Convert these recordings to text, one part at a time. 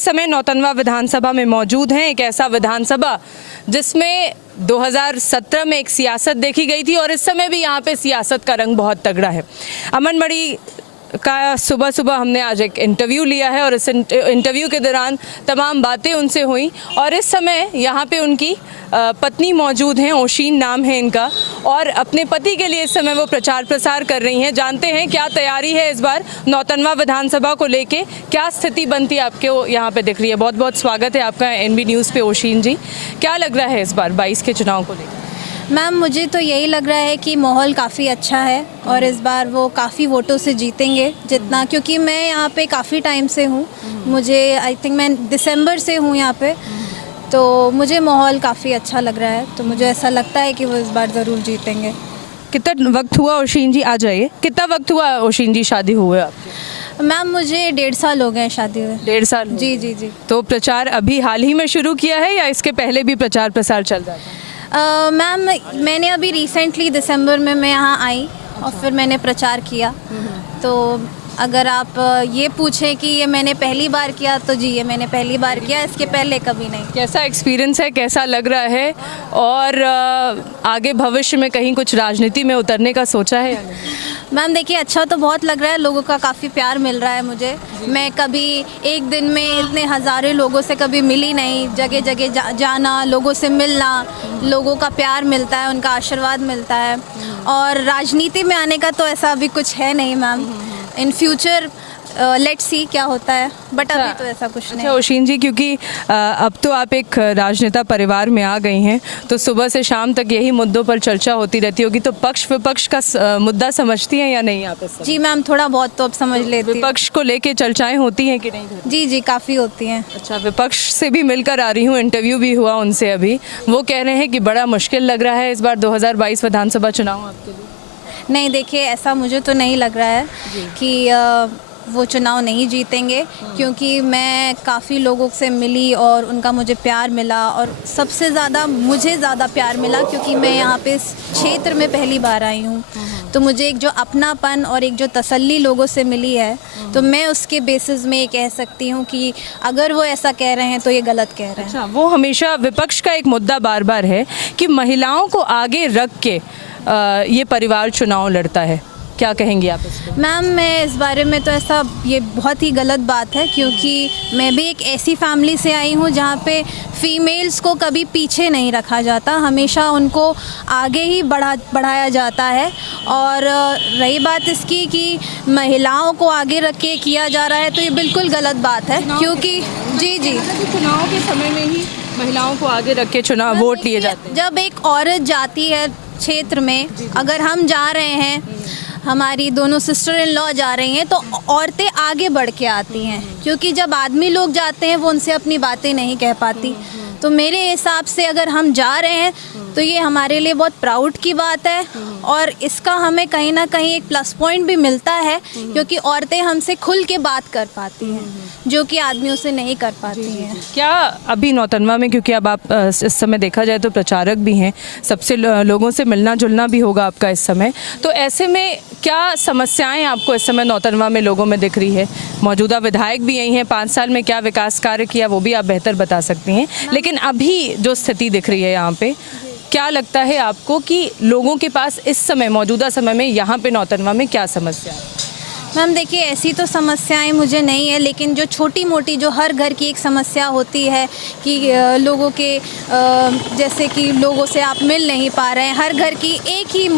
समय नौतनवा विधानसभा में मौजूद हैं। एक ऐसा विधानसभा जिसमें 2017 में एक सियासत देखी गई थी और इस समय भी यहाँ पे सियासत का रंग बहुत तगड़ा है। अमन मणि का सुबह सुबह हमने आज एक इंटरव्यू लिया है और इस इंटरव्यू के दौरान तमाम बातें उनसे हुई और इस समय यहाँ पे उनकी पत्नी मौजूद हैं, ओशीन नाम है इनका, और अपने पति के लिए इस समय वो प्रचार प्रसार कर रही हैं। जानते हैं क्या तैयारी है इस बार नौतनवा विधानसभा को लेके, क्या स्थिति बनती है आपके यहाँ पे दिख रही है। बहुत बहुत स्वागत है आपका NB न्यूज़ पे ओशीन जी। क्या लग रहा है इस बार 22 के चुनाव को लेकर? मैम मुझे तो यही लग रहा है कि माहौल काफ़ी अच्छा है और इस बार वो काफ़ी वोटों से जीतेंगे जितना, क्योंकि मैं यहाँ पे काफ़ी टाइम से हूँ। मुझे आई थिंक मैं दिसंबर से हूँ यहाँ पे, तो मुझे माहौल काफ़ी अच्छा लग रहा है। तो मुझे ऐसा लगता है कि वो इस बार ज़रूर जीतेंगे। कितना वक्त हुआ ओशीन जी, आ जाइए, कितना वक्त हुआ ओशीन जी शादी हुए आपके? मैम मुझे 1.5 साल हो गए शादी हुए। 1.5 साल? जी जी जी। तो प्रचार अभी हाल ही में शुरू किया है या इसके पहले भी प्रचार प्रसार चल रहा था? मैम मैंने अभी रिसेंटली दिसंबर में मैं यहाँ आई और फिर मैंने प्रचार किया। तो अगर आप ये पूछें कि ये मैंने पहली बार किया तो जी ये मैंने पहली बार किया, इसके पहले कभी नहीं। कैसा एक्सपीरियंस है, कैसा लग रहा है, और आगे भविष्य में कहीं कुछ राजनीति में उतरने का सोचा है या नहीं? मैम देखिए अच्छा तो बहुत लग रहा है, लोगों का काफ़ी प्यार मिल रहा है मुझे। मैं कभी एक दिन में इतने हज़ारों लोगों से कभी मिली नहीं। जगह जगह जाना, लोगों से मिलना, लोगों का प्यार मिलता है, उनका आशीर्वाद मिलता है। और राजनीति में आने का तो ऐसा अभी कुछ है नहीं ma'am. In future let's see क्या होता है, बट अभी तो ऐसा कुछ नहीं। अच्छा ओशीन जी, क्योंकि अब तो आप एक राजनेता परिवार में आ गई हैं, तो सुबह से शाम तक यही मुद्दों पर चर्चा होती रहती होगी, तो पक्ष विपक्ष का मुद्दा समझती हैं या नहीं आप? जी मैम थोड़ा बहुत तो अब समझ लेती हूँ। विपक्ष को लेके चर्चाएं होती हैं कि नहीं? जी जी काफ़ी होती हैं। अच्छा, विपक्ष से भी मिलकर आ रही हूँ, इंटरव्यू भी हुआ उनसे अभी, वो कह रहे हैं कि बड़ा मुश्किल लग रहा है इस बार 2022 विधानसभा चुनाव आपके लिए। नहीं देखिए ऐसा मुझे तो नहीं लग रहा है कि वो चुनाव नहीं जीतेंगे, क्योंकि मैं काफ़ी लोगों से मिली और उनका मुझे प्यार मिला, और सबसे ज़्यादा मुझे ज़्यादा प्यार मिला क्योंकि मैं यहाँ पे इस क्षेत्र में पहली बार आई हूँ। तो मुझे एक जो अपनापन और एक जो तसल्ली लोगों से मिली है, तो मैं उसके बेसिस में ये कह सकती हूँ कि अगर वो ऐसा कह रहे हैं तो ये गलत कह रहे हैं। अच्छा, वो हमेशा विपक्ष का एक मुद्दा बार बार है कि महिलाओं को आगे रख के ये परिवार चुनाव लड़ता है, क्या कहेंगी आप इस पर? मैम मैं इस बारे में तो ऐसा, ये बहुत ही गलत बात है, क्योंकि मैं भी एक ऐसी फैमिली से आई हूँ जहाँ पे फीमेल्स को कभी पीछे नहीं रखा जाता, हमेशा उनको आगे ही बढ़ाया जाता है। और रही बात इसकी कि महिलाओं को आगे रख के किया जा रहा है, तो ये बिल्कुल गलत बात है, क्योंकि जी जी चुनाव के समय में ही महिलाओं को आगे रख के चुनाव वोट लिए जाते हैं। जब एक औरत जाती है क्षेत्र में, अगर हम जा रहे हैं, हमारी दोनों सिस्टर इन लॉ जा रही हैं, तो औरतें आगे बढ़ के आती हैं, क्योंकि जब आदमी लोग जाते हैं वो उनसे अपनी बातें नहीं कह पाती। तो मेरे हिसाब से अगर हम जा रहे हैं तो ये हमारे लिए बहुत प्राउड की बात है, और इसका हमें कहीं ना कहीं एक प्लस पॉइंट भी मिलता है, क्योंकि औरतें हमसे खुल के बात कर पाती हैं जो कि आदमियों से नहीं कर पाती हैं। क्या अभी नौतनवा में, क्योंकि अब आप इस समय देखा जाए तो प्रचारक भी हैं, सबसे लोगों से मिलना जुलना भी होगा आपका इस समय, तो ऐसे में क्या समस्याएं आपको इस समय नौतनवा में लोगों में दिख रही है? मौजूदा विधायक भी यही हैं, 5 साल में क्या विकास कार्य किया वो भी आप बेहतर बता सकती हैं, लेकिन अभी जो स्थिति दिख रही है यहाँ पे, क्या लगता है आपको कि लोगों के पास इस समय मौजूदा समय में यहाँ पे नौतनवा में क्या समस्या है? मैम देखिए ऐसी तो समस्याएं मुझे नहीं है, लेकिन जो छोटी मोटी जो हर घर की एक समस्या होती है कि लोगों के जैसे कि लोगों से आप मिल नहीं पा रहे हैं, हर घर की एक ही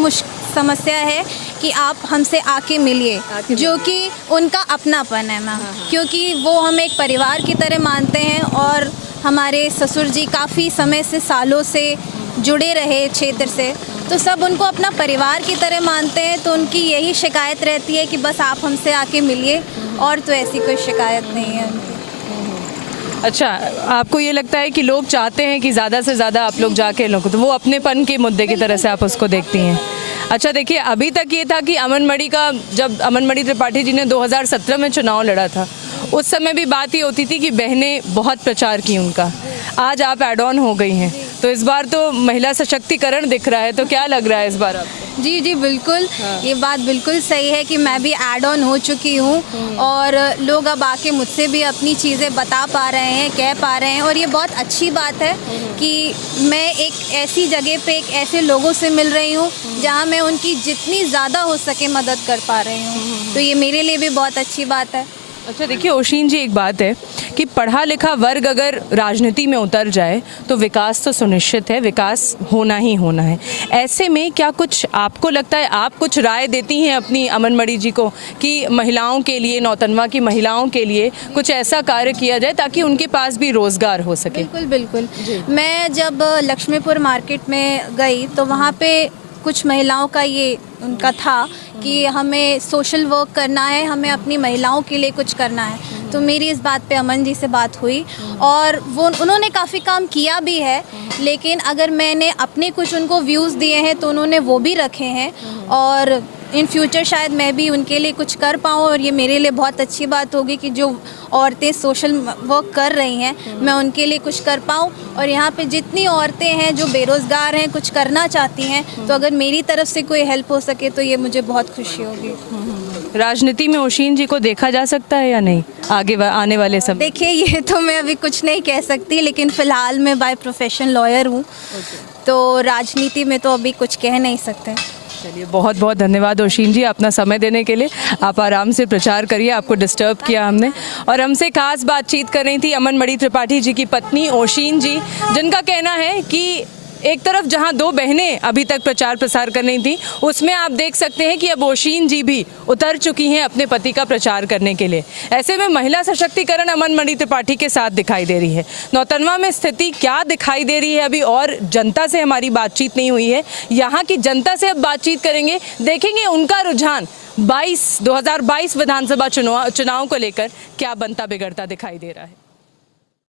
समस्या है कि आप हमसे आके मिलिए, जो कि उनका अपनापन है मैम, क्योंकि वो हम एक परिवार की तरह मानते हैं, और हमारे ससुर जी काफ़ी समय से, सालों से जुड़े रहे क्षेत्र से, तो सब उनको अपना परिवार की तरह मानते हैं। तो उनकी यही शिकायत रहती है कि बस आप हमसे आके मिलिए, और तो ऐसी कोई शिकायत नहीं है उनकी। अच्छा, आपको ये लगता है कि लोग चाहते हैं कि ज़्यादा से ज़्यादा आप लोग जाके लोग, तो वो अपनेपन के मुद्दे की तरह से आप उसको देखती हैं? अच्छा देखिए, अभी तक ये था कि जब अमन मणि त्रिपाठी जी ने 2017 में चुनाव लड़ा था, उस समय भी बात ये होती थी कि बहनें बहुत प्रचार की उनका, आज आप एड ऑन हो गई हैं, तो इस बार तो महिला सशक्तिकरण दिख रहा है, तो क्या लग रहा है इस बार आपको? जी जी बिल्कुल, ये बात बिल्कुल सही है कि मैं भी ऐड ऑन हो चुकी हूँ और लोग अब आके मुझसे भी अपनी चीज़ें बता पा रहे हैं, कह पा रहे हैं और ये बहुत अच्छी बात है कि मैं एक ऐसी जगह पे एक ऐसे लोगों से मिल रही हूँ जहाँ मैं उनकी जितनी ज़्यादा हो सके मदद कर पा रही हूँ, तो ये मेरे लिए भी बहुत अच्छी बात है। अच्छा देखिए ओशीन जी, एक बात है कि पढ़ा लिखा वर्ग अगर राजनीति में उतर जाए तो विकास तो सुनिश्चित है, विकास होना ही होना है। ऐसे में क्या कुछ आपको लगता है, आप कुछ राय देती हैं अपनी अमन मणि जी को कि महिलाओं के लिए, नौतनवा की महिलाओं के लिए कुछ ऐसा कार्य किया जाए ताकि उनके पास भी रोज़गार हो सके? बिल्कुल बिल्कुल। मैं जब लक्ष्मीपुर मार्केट में गई तो वहाँ पे कुछ महिलाओं का ये उनका था कि हमें सोशल वर्क करना है, हमें अपनी महिलाओं के लिए कुछ करना है। तो मेरी इस बात पे अमन जी से बात हुई और उन्होंने काफ़ी काम किया भी है, लेकिन अगर मैंने अपने कुछ उनको व्यूज़ दिए हैं तो उन्होंने वो भी रखे हैं और इन फ्यूचर शायद मैं भी उनके लिए कुछ कर पाऊँ और ये मेरे लिए बहुत अच्छी बात होगी कि जो औरतें सोशल वर्क कर रही हैं मैं उनके लिए कुछ कर पाऊँ। और यहाँ पे जितनी औरतें हैं जो बेरोज़गार हैं, कुछ करना चाहती हैं, तो अगर मेरी तरफ से कोई हेल्प हो सके तो ये मुझे बहुत खुशी होगी। राजनीति में ओशीन जी को देखा जा सकता है या नहीं आगे आने वाले समय? देखिए ये तो मैं अभी कुछ नहीं कह सकती, लेकिन फ़िलहाल मैं बाय प्रोफेशन लॉयर हूँ, तो राजनीति में तो अभी कुछ कह नहीं सकते। चलिए बहुत बहुत धन्यवाद ओशीन जी अपना समय देने के लिए। आप आराम से प्रचार करिए, आपको डिस्टर्ब किया हमने। और हमसे खास बातचीत कर रही थी अमन मणि त्रिपाठी जी की पत्नी ओशीन जी, जिनका कहना है कि एक तरफ जहां दो बहनें अभी तक प्रचार प्रसार कर रही थी, उसमें आप देख सकते हैं कि अब ओशीन जी भी उतर चुकी हैं अपने पति का प्रचार करने के लिए। ऐसे में महिला सशक्तिकरण अमन मणि त्रिपाठी के साथ दिखाई दे रही है। नौतनवा में स्थिति क्या दिखाई दे रही है अभी, और जनता से हमारी बातचीत नहीं हुई है, यहाँ की जनता से अब बातचीत करेंगे, देखेंगे उनका रुझान 2022 विधानसभा चुनाव को लेकर क्या बनता बिगड़ता दिखाई दे रहा है।